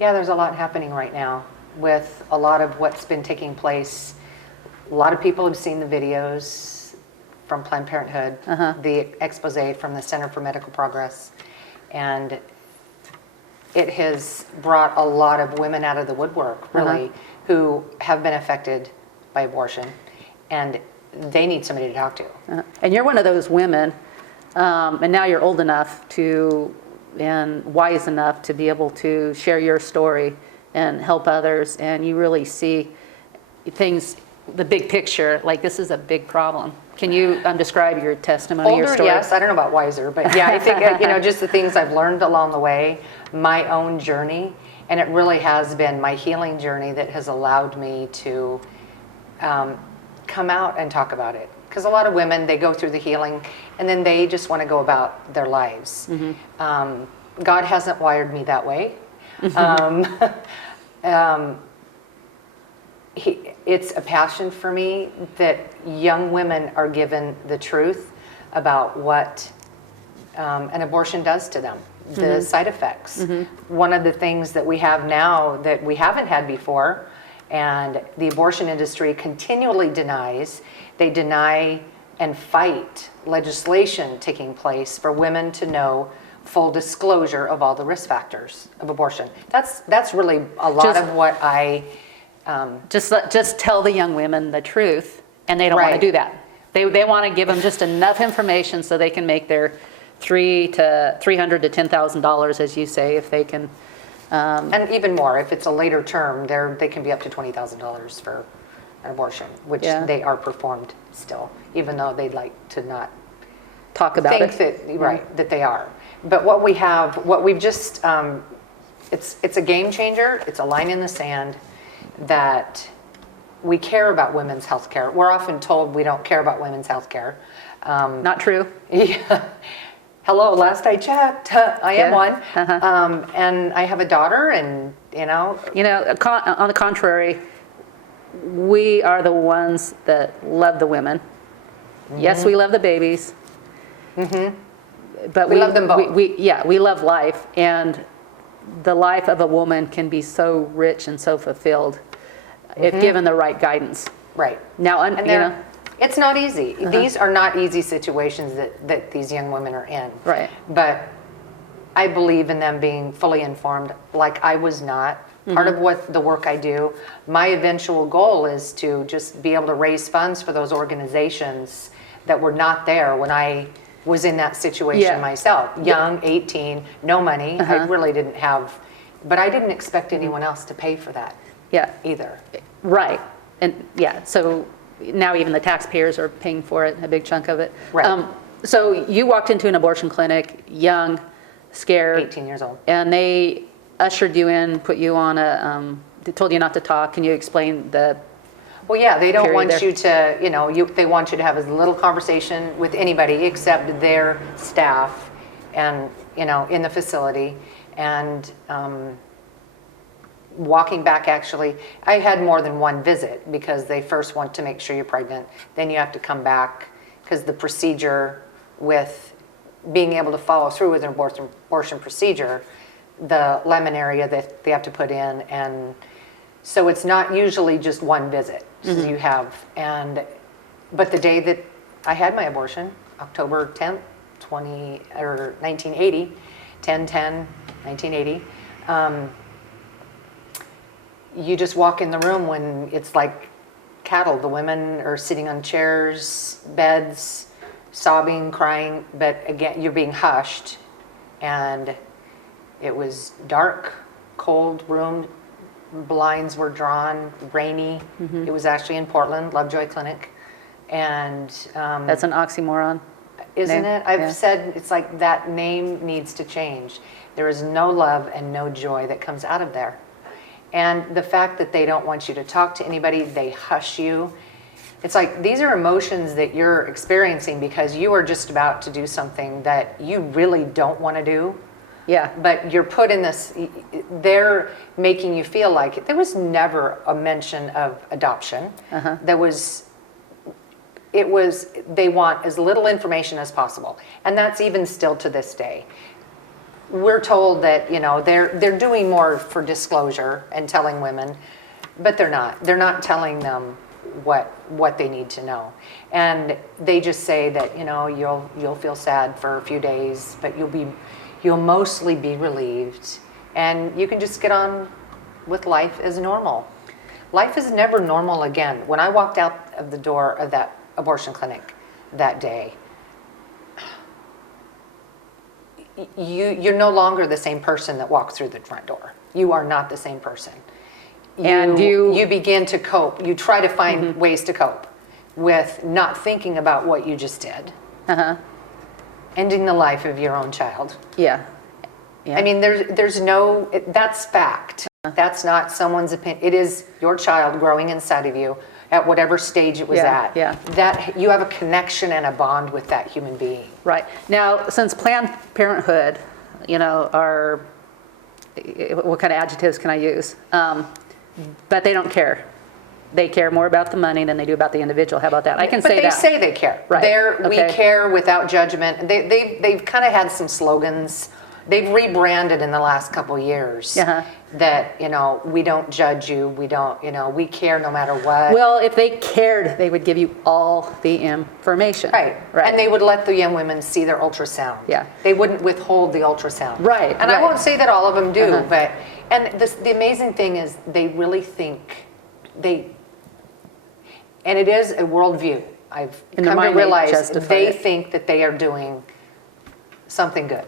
Yeah, there's a lot happening right now with a lot of what's been taking place. A lot of people have seen the videos from Planned Parenthood, the expose from the Center for Medical Progress, and it has brought a lot of women out of the woodwork, really, who have been affected by abortion, and they need somebody to talk to. And you're one of those women, and now you're old enough and wise enough to be able to share your story and help others, and you really see things, the big picture, like this is a big problem. Can you describe your testimony, your story? Yes, I don't know about wiser, but yeah, I think, just the things I've learned along the way, my own journey, and it really has been my healing journey that has allowed me to come out and talk about it. Because a lot of women, they go through the healing and then they just want to go about their lives. God hasn't wired me that way. It's a passion for me that young women are given the truth about what an abortion does to them, the side effects. One of the things that we have now that we haven't had before, and the abortion industry continually denies, they deny and fight legislation taking place for women to know full disclosure of all the risk factors of abortion. That's really a lot of what I... Just tell the young women the truth, and they don't want to do that. They want to give them just enough information so they can make their $300 to $10,000, as you say, if they can. And even more, if it's a later term, they can be up to $20,000 for an abortion, which they are performed still, even though they'd like to not talk about it. That they are. But what we've just, it's a game changer. It's a line in the sand that we care about women's health care. We're often told we don't care about women's health care. Not true. Yeah. Hello, last I checked, I am one. And I have a daughter, and on the contrary, we are the ones that love the women. Yes, we love the babies. But we love them both. We love life, and the life of a woman can be so rich and so fulfilled if given the right guidance. Right. Now, it's not easy. These are not easy situations that these young women are in. Right. But I believe in them being fully informed, like I was not. Part of what the work I do, my eventual goal is to just be able to raise funds for those organizations that were not there when I was in that situation myself. Young, 18, no money. I really didn't have, but I didn't expect anyone else to pay for that either. Right. And so now even the taxpayers are paying for it, a big chunk of it. Right. So you walked into an abortion clinic, young, scared. 18 years old. And they ushered you in, put you on they told you not to talk. Can you explain the... Well, yeah, they don't want you to, they want you to have as little conversation with anybody except their staff and, in the facility. And walking back, actually, I had more than one visit because they first want to make sure you're pregnant. Then you have to come back because the procedure with being able to follow through with an abortion procedure, the lemon area that they have to put in, and so it's not usually just one visit. You have, but the day that I had my abortion, October 10th, 1980, 10/10/1980, you just walk in the room when it's like cattle. The women are sitting on chairs, beds, sobbing, crying, but again, you're being hushed, and it was dark, cold room. Blinds were drawn, rainy. It was actually in Portland, Lovejoy Clinic. And that's an oxymoron, isn't it? I've said it's like that name needs to change. There is no love and no joy that comes out of there. And the fact that they don't want you to talk to anybody, they hush you. It's like these are emotions that you're experiencing because you are just about to do something that you really don't want to do. Yeah. But you're put in this, they're making you feel like there was never a mention of adoption. They want as little information as possible. And that's even still to this day. we're told that, they're doing more for disclosure and telling women, but they're not. They're not telling them what they need to know. And they just say that, you'll feel sad for a few days, but you'll mostly be relieved, and you can just get on with life as normal. Life is never normal again. When I walked out of the door of that abortion clinic that day, you're no longer the same person that walked through the front door. You are not the same person. And you begin to cope. You try to find ways to cope with not thinking about what you just did. Ending the life of your own child. Yeah. I mean, that's fact. That's not someone's opinion. It is your child growing inside of you at whatever stage it was at. Yeah. That you have a connection and a bond with that human being. Right. Now, since Planned Parenthood, are, what kind of adjectives can I use? But they don't care. They care more about the money than they do about the individual. How about that? I can say that. But they say they care. Right. We care without judgment. They've kind of had some slogans. They've rebranded in the last couple years that, we don't judge you. We don't, we care no matter what. Well, if they cared, they would give you all the information. Right. And they would let the young women see their ultrasound. Yeah. They wouldn't withhold the ultrasound. Right. And I won't say that all of them do, but, and the amazing thing is they really think and it is a worldview. I've come to realize they think that they are doing something good.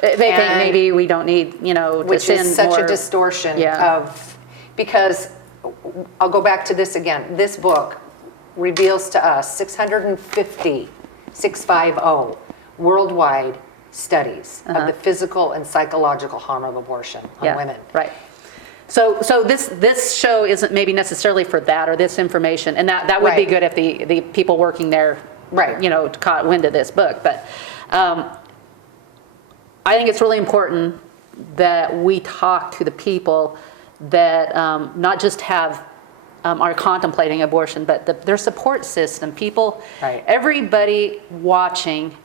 They think maybe we don't need, to send which is such more, a distortion because I'll go back to this again. This book reveals to us 650 worldwide studies of the physical and psychological harm of abortion on women. Right. So this show isn't maybe necessarily for that or this information, and that would be good if the people working there, caught wind of this book. But I think it's really important that we talk to the people that not just are contemplating abortion, but their support system. People, everybody watching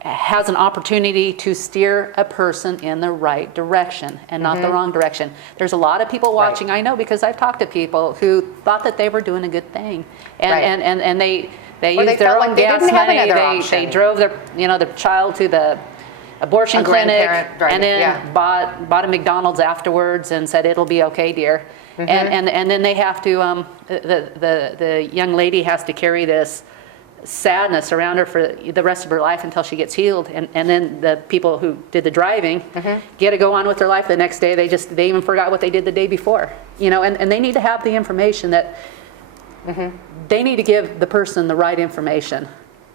has an opportunity to steer a person in the right direction and not the wrong direction. There's a lot of people watching, I know, because I've talked to people who thought that they were doing a good thing, and they used their own gas money. They drove their child to the abortion clinic and then bought a McDonald's afterwards and said it'll be okay, dear. And then they have to the young lady has to carry this sadness around her for the rest of her life until she gets healed, and then the people who did the driving get to go on with their life the next day. They even forgot what they did the day before, and they need to have the information that they need to give the person the right information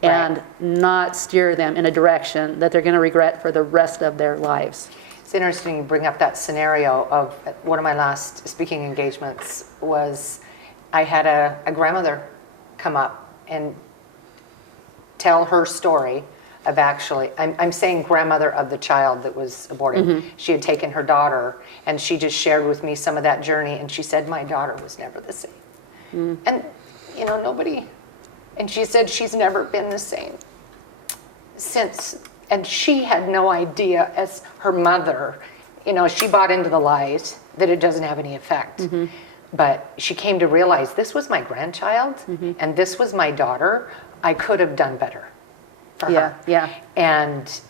and not steer them in a direction that they're going to regret for the rest of their lives. It's interesting you bring up that scenario of one of my last speaking engagements was I had a grandmother come up and tell her story of I'm saying grandmother of the child that was aborted. She had taken her daughter, and she just shared with me some of that journey, and she said, my daughter was never the same. And, nobody, and she said she's never been the same since, and she had no idea as her mother, she bought into the lies that it doesn't have any effect. But she came to realize this was my grandchild, and this was my daughter. I could have done better for her. And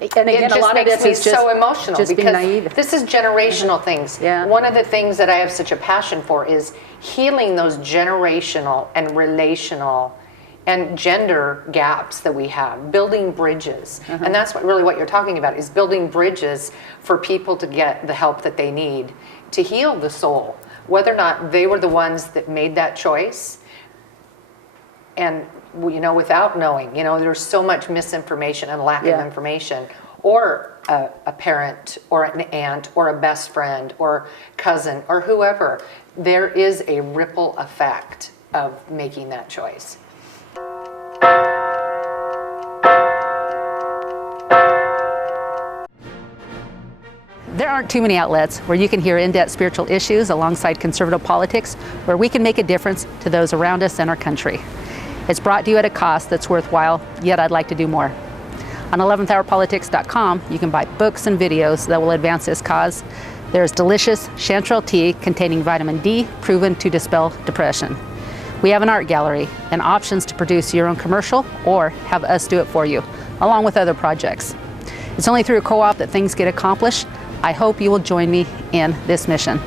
again, it just a lot makes of this is so emotional because this is generational things. One of the things that I have such a passion for is healing those generational and relational and gender gaps that we have, building bridges. And that's what you're talking about, is building bridges for people to get the help that they need to heal the soul, whether or not they were the ones that made that choice. And, without knowing, there's so much misinformation and lack of information, or a parent or an aunt or a best friend or cousin or whoever. There is a ripple effect of making that choice. There aren't too many outlets where you can hear in-depth spiritual issues alongside conservative politics, where we can make a difference to those around us and our country. It's brought to you at a cost that's worthwhile, yet I'd like to do more. On 11thhourpolitics.com, you can buy books and videos that will advance this cause. There's delicious chanterelle tea containing vitamin D, proven to dispel depression. We have an art gallery and options to produce your own commercial or have us do it for you, along with other projects. It's only through a co-op that things get accomplished. I hope you will join me in this mission.